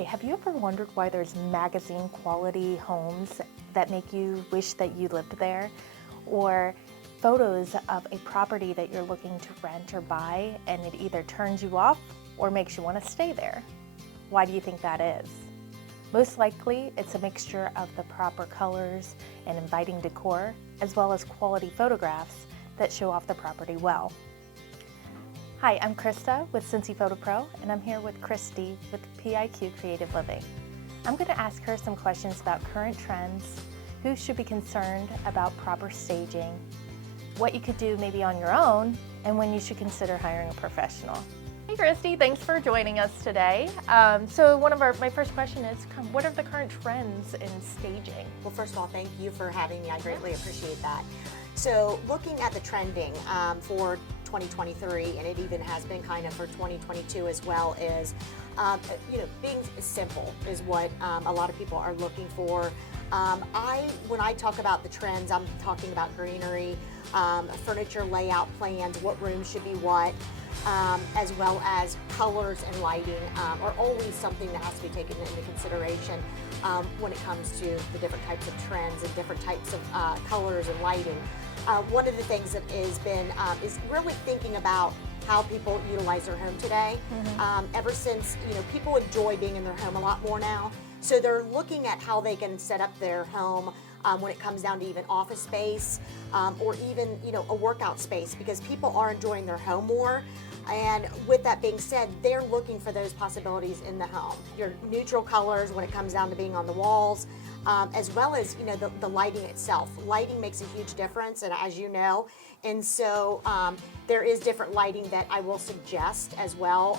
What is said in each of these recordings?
Hi, have you ever wondered why there's magazine quality homes that make you wish that you lived there? Or photos of a property that you're looking to rent or buy and it either turns you off or makes you want to stay there? Why do you think that is? Most likely, it's a mixture of the proper colors and inviting decor, as well as quality photographs that show off the property well. Hi, I'm Krista with Cincy Photo Pro, and I'm here with Christy with PIQ Creative Living. I'm going to ask her some questions about current trends, who should be concerned about proper staging, what you could do maybe on your own, and when you should consider hiring a professional. Hey Christy, thanks for joining us today. So my first question is, what are the current trends in staging? Well, first of all, thank you for having me. I greatly appreciate that. So looking at the trending for 2023, and it even has been kind of for 2022 as well, is being simple is what a lot of people are looking for. When I talk about the trends, I'm talking about greenery, furniture layout plans, what rooms should be what, as well as colors and lighting are always something that has to be taken into consideration when it comes to the different types of trends and different types of colors and lighting. One of the things that has been is really thinking about how people utilize their home today. Ever since, people enjoy being in their home a lot more now. So they're looking at how they can set up their home when it comes down to even office space or even, a workout space, because people are enjoying their home more. And with that being said, they're looking for those possibilities in the home. Your neutral colors when it comes down to being on the walls, as well as the lighting itself. Lighting makes a huge difference, and as you know, and so there is different lighting that I will suggest as well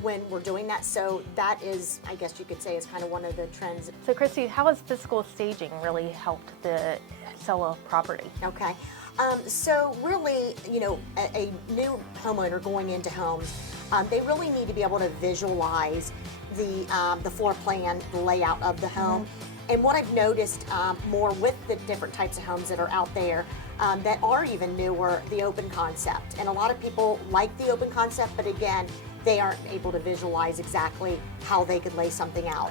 when we're doing that. So that is, I guess you could say, is kind of one of the trends. So Christy, how has physical staging really helped the sell a property? Okay. So really, a new homeowner going into homes, they really need to be able to visualize the floor plan, the layout of the home. And what I've noticed more with the different types of homes that are out there that are even newer, the open concept. And a lot of people like the open concept, but again, they aren't able to visualize exactly how they could lay something out.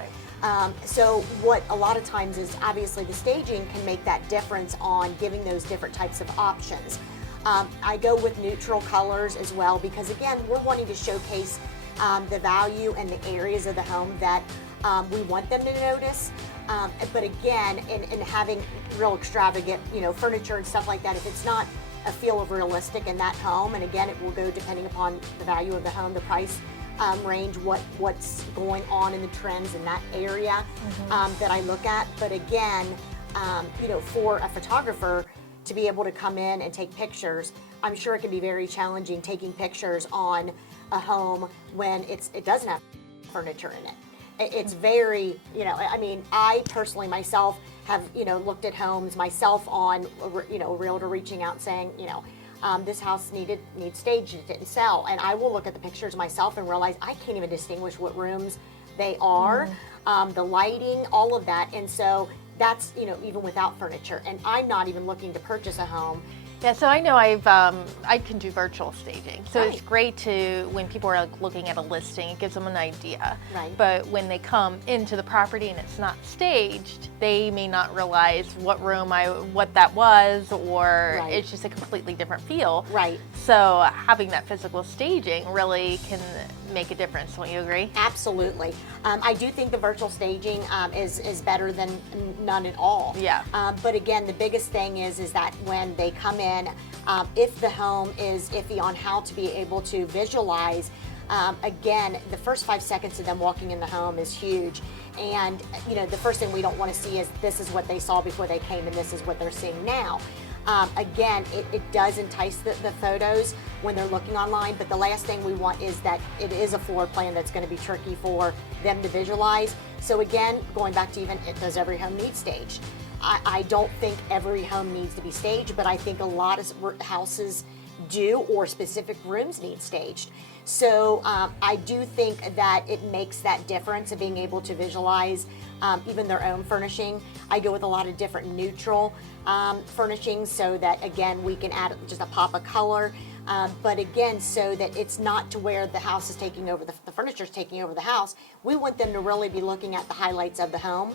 So what a lot of times is obviously the staging can make that difference on giving those different types of options. I go with neutral colors as well because again, we're wanting to showcase the value and the areas of the home that we want them to notice. But again, in having real extravagant, furniture and stuff like that, if it's not a feel of realistic in that home, and again, it will go depending upon the value of the home, the price range, what's going on in the trends in that area that I look at. But again, for a photographer to be able to come in and take pictures, I'm sure it can be very challenging taking pictures on a home when it doesn't have furniture in it. It's very, I personally myself have, looked at homes myself on, a realtor reaching out saying, this house needs staged, it didn't sell. And I will look at the pictures myself and realize I can't even distinguish what rooms they are, the lighting, all of that. And so that's, even without furniture. And I'm not even looking to purchase a home. Yeah, so I know I can do virtual staging. So Right. It's great when people are looking at a listing, it gives them an idea. Right. But when they come into the property and it's not staged, they may not realize what room what that was, or Right. it's just a completely different feel. Right. So having that physical staging really can make a difference. Don't you agree? Absolutely. I do think the virtual staging is better than none at all. Yeah. But again, the biggest thing is that when they come in, if the home is iffy on how to be able to visualize, again, the first 5 seconds of them walking in the home is huge. And the first thing we don't want to see is this is what they saw before they came and this is what they're seeing now. Again, it does entice the photos when they're looking online, but the last thing we want is that it is a floor plan that's going to be tricky for them to visualize. So again, going back to does every home need staged? I don't think every home needs to be staged, but I think a lot of houses do, or specific rooms need staged. So I do think that it makes that difference of being able to visualize even their own furnishing. I go with a lot of different neutral furnishings so that again we can add just a pop of color But again, so that it's not to where the house is taking over, the furniture is taking over the house. We want them to really be looking at the highlights of the home.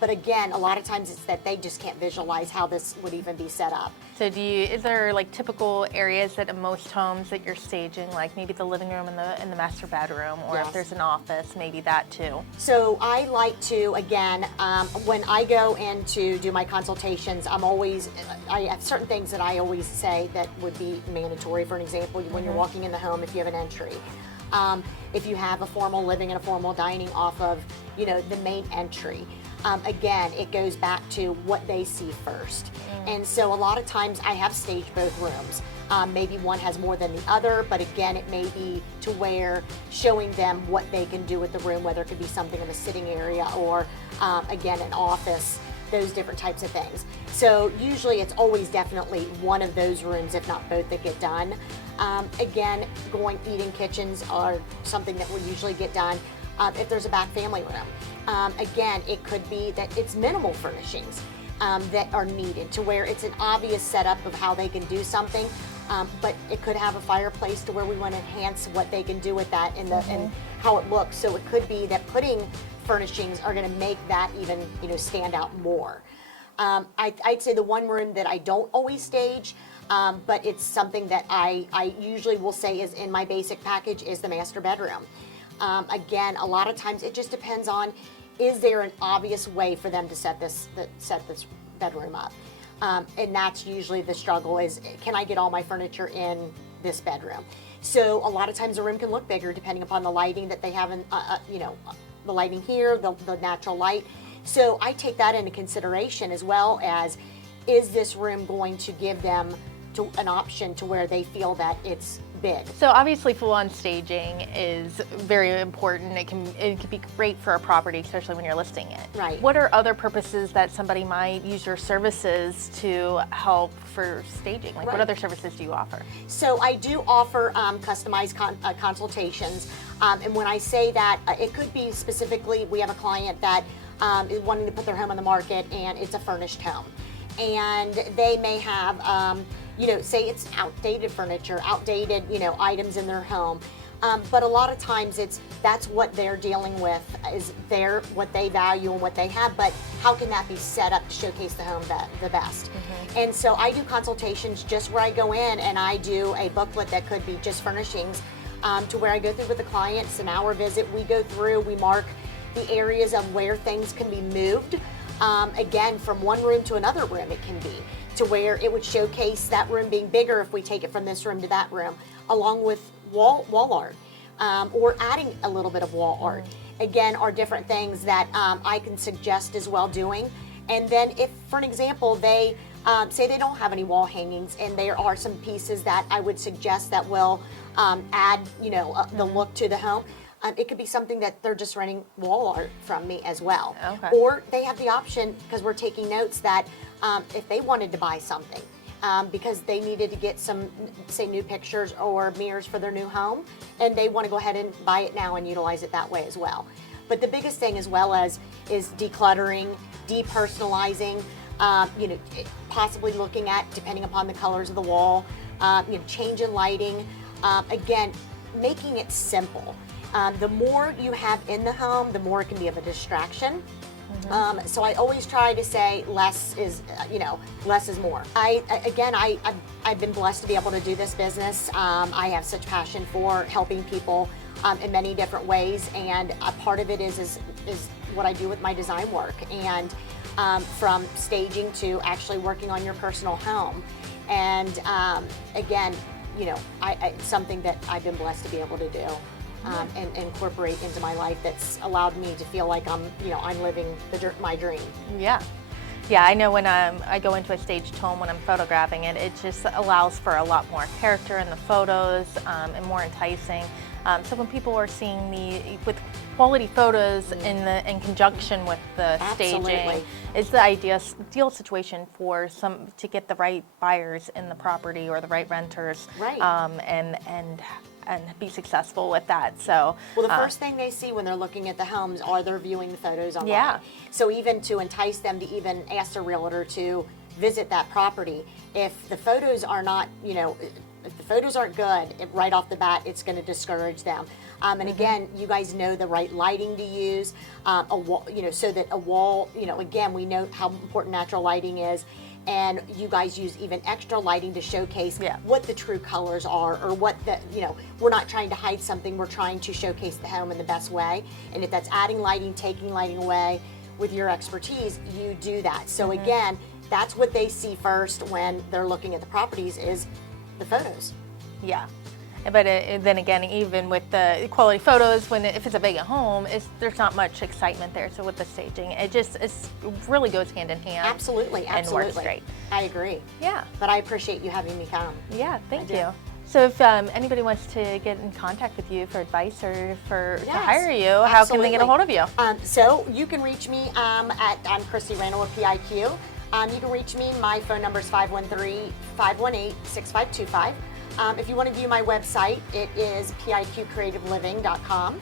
But again, a lot of times it's that they just can't visualize how this would even be set up. So is there like typical areas that in most homes that you're staging, like maybe the living room and the master bedroom, or Yes. if there's an office, maybe that too? So I like to, again, when I go in to do my consultations, I have certain things that I always say that would be mandatory. For an example, when you're walking in the home, if you have an entry. If you have a formal living and a formal dining off of, the main entry. Again, it goes back to what they see first. And so a lot of times I have staged both rooms. Maybe one has more than the other, but again, it may be to where showing them what they can do with the room, whether it could be something in the sitting area or, again, an office, those different types of things. So usually it's always definitely one of those rooms, if not both, that get done. Again, eating kitchens are something that will usually get done. If there's a back family room. Again, it could be that it's minimal furnishings that are needed to where it's an obvious setup of how they can do something, but it could have a fireplace to where we want to enhance what they can do with that and how it looks. So it could be that putting furnishings are going to make that even stand out more. I'd say the one room that I don't always stage, but it's something that I usually will say is in my basic package, is the master bedroom. Again, a lot of times it just depends on, is there an obvious way for them to set this bedroom up? And that's usually the struggle, is can I get all my furniture in this bedroom? So a lot of times the room can look bigger depending upon the lighting that they have in, the lighting here, the natural light. So I take that into consideration, as well as, is this room going to give them an option to where they feel that it's big. So obviously full-on staging is very important. It can be great for a property, especially when you're listing it. Right. What are other purposes that somebody might use your services to help for staging? Like what other services do you offer? So I do offer customized consultations. And when I say that, it could be specifically, we have a client that is wanting to put their home on the market and it's a furnished home. And they may have, say it's outdated furniture, outdated, items in their home. But a lot of times that's what they're dealing with, is what they value and what they have, but how can that be set up to showcase the home the best? And so I do consultations just where I go in and I do a booklet that could be just furnishings, to where I go through with the client. It's an hour visit. We go through, we mark the areas of where things can be moved. Again, from one room to another room it can be, to where it would showcase that room being bigger if we take it from this room to that room, along with wall art, or adding a little bit of wall art. Again, are different things that I can suggest as well doing. And then if, for an example, they say they don't have any wall hangings and there are some pieces that I would suggest that will add, the look to the home. It could be something that they're just renting wall art from me as well. Okay. Or they have the option, because we're taking notes, that if they wanted to buy something, because they needed to get some, say, new pictures or mirrors for their new home, and they want to go ahead and buy it now and utilize it that way as well. But the biggest thing as well is decluttering, depersonalizing, possibly looking at, depending upon the colors of the wall, change in lighting, again, making it simple. The more you have in the home, the more it can be of a distraction. So I always try to say less is more. I've been blessed to be able to do this business. I have such passion for helping people in many different ways, and a part of it is what I do with my design work, and from staging to actually working on your personal home. And again, it's something that I've been blessed to be able to do. And incorporate into my life, that's allowed me to feel like I'm living my dream. Yeah. Yeah, I know when I go into a staged home, when I'm photographing it, it just allows for a lot more character in the photos, and more enticing. So when people are seeing me with quality photos in conjunction with the staging, it's the ideal situation for to get the right buyers in the property or the right renters, right? And be successful with that. So, well, the first thing they see when they're looking at the homes are they're viewing the photos online. Yeah. So even to entice them to even ask a realtor to visit that property, if the photos are not, if the photos aren't good, right off the bat, it's going to discourage them. And again, you guys know the right lighting to use, a wall, so that a wall, again, we know how important natural lighting is. And you guys use even extra lighting to showcase what the true colors are, or what the, we're not trying to hide something, we're trying to showcase the home in the best way. And if that's adding lighting, taking lighting away, with your expertise, you do that. So again, that's what they see first when they're looking at the properties, is the photos. Yeah. But then again, even with the quality photos, if it's a big home, there's not much excitement there. So with the staging, it really goes hand in hand. Absolutely, absolutely. And works great. I agree. Yeah. But I appreciate you having me come. Yeah, thank you. So if anybody wants to get in contact with you for advice or to hire you, how can they get a hold of you? So you can reach me I'm Christy Randall with PIQ. You can reach me. My phone number is 513-518-6525. If you want to view my website, it is PIQCreativeLiving.com.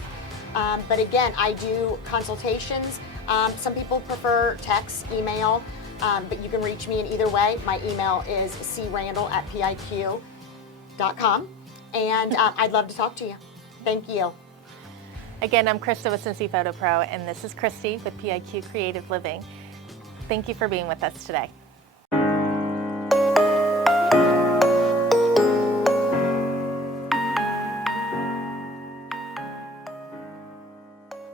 But again, I do consultations. Some people prefer text, email, but you can reach me in either way. My email is crandall@PIQ.com, and I'd love to talk to you. Thank you. Again, I'm Krista with Cincy Photo Pro, and this is Christy with PIQ Creative Living. Thank you for being with us today.